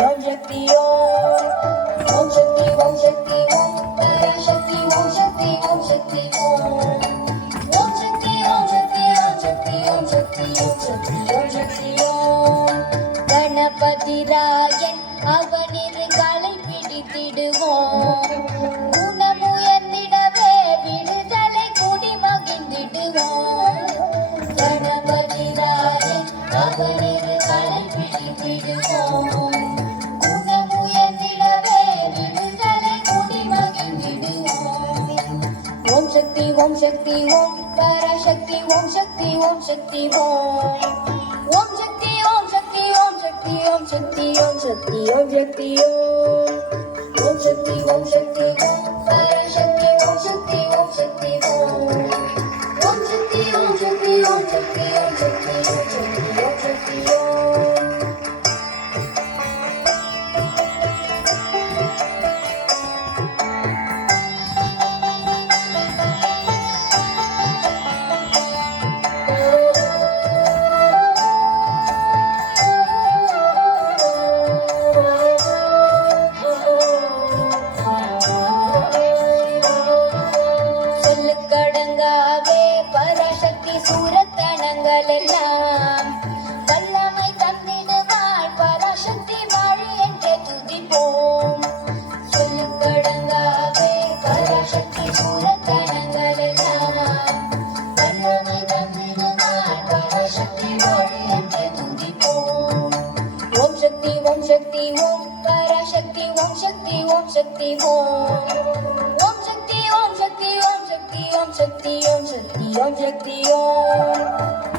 ஓம் சக்தி ஓம் ஓம் சக்தி ஓம் சக்தி ஓம் பராசக்தி ஓம் சக்தி ஓம் சக்தி ஓம் ஓம் சக்தி ஓம் சக்தி ஓம் சக்தி ஓம் சக்தி ஓம் சக்தி ஓம் சக்தி ஓம் கணபதி ராயன் அவனிரு காலை பிடித்திடுவோம் குணமுயர்ந்திடவே விடுதலை கூடி மகிழ்ந்திடுவோம் கணபதி ராயன் அவனிரு காலை பிடித்திடுவோம் குணமுயர்ந்திடவே விடுதலை கூடி மகிழ்ந்திடுவோம் ஓம் சக்தி ஓம் சக்தி ஓம் பராசக்தி ஓம் சக்தி ஓம் சக்தி ஓம் ஓம் சக்தி ஓம் சக்தி ஓம் சக்தி ஓம் சக்தி ஓம் சக்தி ஓம் சக்தி ஓம் ஓம் சக்தி ஓம் சக்தி ஓம் பராசக்தி ஓம் சக்தி ஓம் சக்தி ஓம் ஓம் சக்தி ஓம் சக்தி ஓம் சக்தி ஓம் சக்தி ஓம் சக்தி ஓம் சக்தி ஓம் கடங்காவே பராசக்தி சூரத்தனங்கள் எல்லாம் வல்லமை தந்திடுவாள் பராசக்தி வாழி என்றே துதிப்போம் சொல்லுக்கடங்காவே பராசக்தி சூரத்தனங்கள் எல்லாம் வல்லமை தந்திடுவாள் பராசக்தி வாழி என்றே துதிப்போம் ஓம் சக்தி ஓம் சக்தி ஓம் பராசக்தி ஓம் சக்தி ஓம் சக்தி ஓம் ஓம் சக்தி ஓம் சக்தி ஓம் சக்தி ஓம் சக்தி ஓம் சக்தி ஓம் சக்தி ஓம்